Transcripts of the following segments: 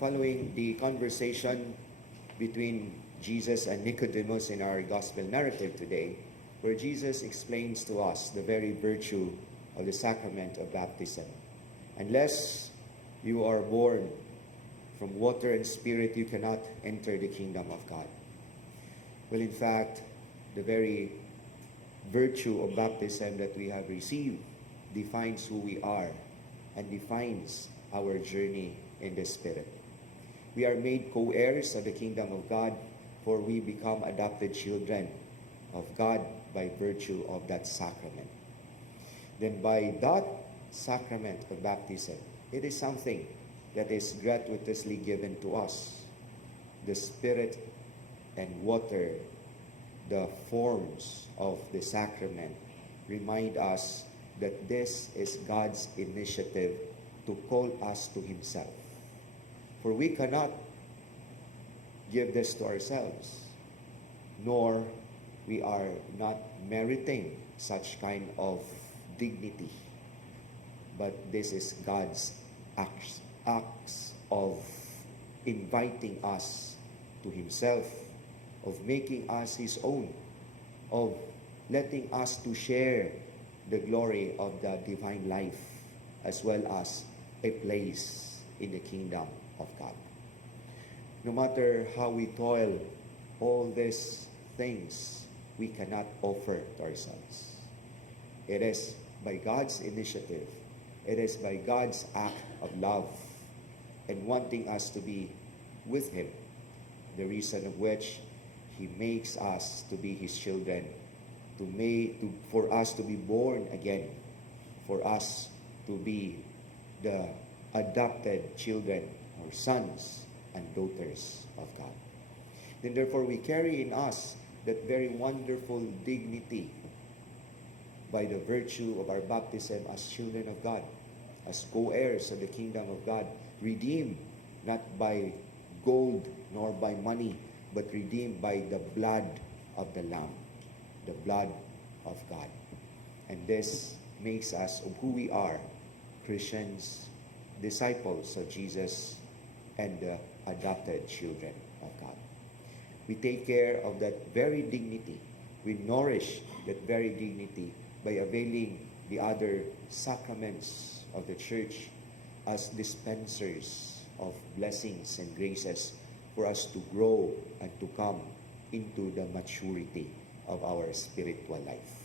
following the conversation between Jesus and Nicodemus in our gospel narrative today, where Jesus explains to us the very virtue of the sacrament of baptism. Unless you are born from water and spirit, you cannot enter the kingdom of God. Well, in fact, the very virtue of baptism that we have received defines who we are and defines our journey in the Spirit. We are made co-heirs of the kingdom of God, for we become adopted children of God by virtue of that sacrament. Then by that sacrament of baptism, it is something that is gratuitously given to us. The Spirit and water, the forms of the sacrament, remind us that this is God's initiative to call us to Himself. For we cannot give this to ourselves, nor we are not meriting such kind of dignity. But this is God's acts of inviting us to Himself, of making us His own, of letting us to share the glory of the divine life, as well as a place in the kingdom of God. No matter how we toil, all these things we cannot offer to ourselves. It is by God's initiative, it is by God's act of love and wanting us to be with Him, the reason of which He makes us to be His children, for us to be born again, for us to be the adopted children or sons and daughters of God. Then therefore we carry in us that very wonderful dignity by the virtue of our baptism as children of God, as co-heirs of the kingdom of God, redeemed not by gold nor by money, but redeemed by the blood of the Lamb, the blood of God. And this makes us of who we are, Christians, disciples of Jesus, and the adopted children of God. We take care of that very dignity. We nourish that very dignity by availing the other sacraments of the church as dispensers of blessings and graces for us to grow and to come into the maturity of our spiritual life.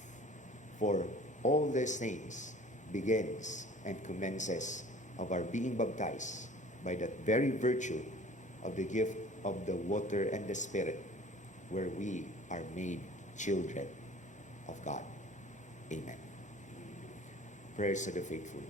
For all these things begins and commences of our being baptized by that very virtue of the gift of the water and the Spirit, where we are made children of God. Amen. Prayers of the faithful.